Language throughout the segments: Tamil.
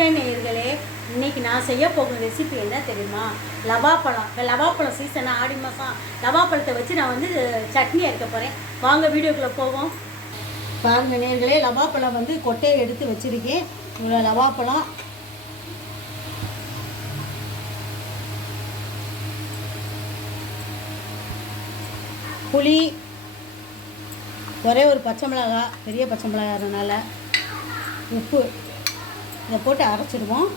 நேயர்களே, இன்னைக்கு நான் செய்ய போகும் ரெசிபி என்ன தெரியுமா? லவாப்பழம். இப்போ லவாப்பழம் சீசன், ஆடி மாதம். லவாப்பழத்தை வச்சு நான் வந்து சட்னி அரைக்க போகிறேன். வாங்க வீடியோக்குள்ளே போவோம். பாருங்கள் நேயர்களே, லவாப்பழம் வந்து கொட்டையை எடுத்து வச்சுருக்கேன். இவ்வளோ லவாப்பழம். புளி, ஒரே ஒரு பச்சை மிளகாய், பெரிய பச்சை மிளகாய்னால, உப்பு, இதை போட்டு அரைச்சிடுவோம்.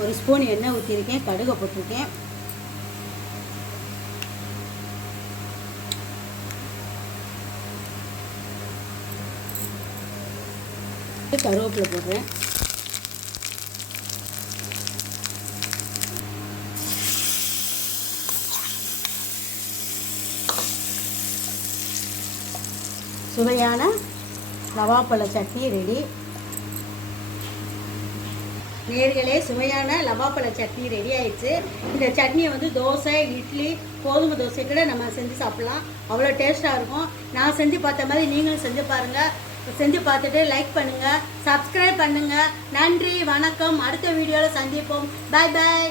ஒரு ஸ்பூன் எண்ணெய் ஊற்றிருக்கேன், கடுகை போட்டிருக்கேன். கருவேப்பிலை போடுறேன். சுவையான லவாப்பழ சட்னி ரெடி. நேர்களே, சுவையான லவாப்பழ சட்னி ரெடி ஆயிடுச்சு. இந்த சட்னியை வந்து தோசை, இட்லி, கோதுமை தோசை கூட நம்ம செஞ்சு சாப்பிட்லாம். அவ்வளோ டேஸ்ட்டாக இருக்கும். நான் செஞ்சு பார்த்த மாதிரி நீங்களும் செஞ்சு பாருங்கள். செஞ்சு பார்த்துட்டு லைக் பண்ணுங்கள், சப்ஸ்கிரைப் பண்ணுங்கள். நன்றி, வணக்கம். அடுத்த வீடியோவில் சந்திப்போம். பாய் பாய்.